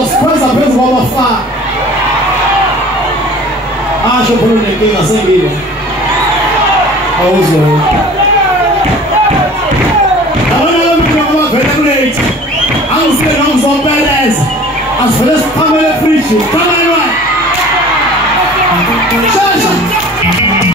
was present with our fire. I shall put in the king, I say, even. Also, I want to know about the I'm saying I'm so badass. As for this, come and preach it. Come on, right?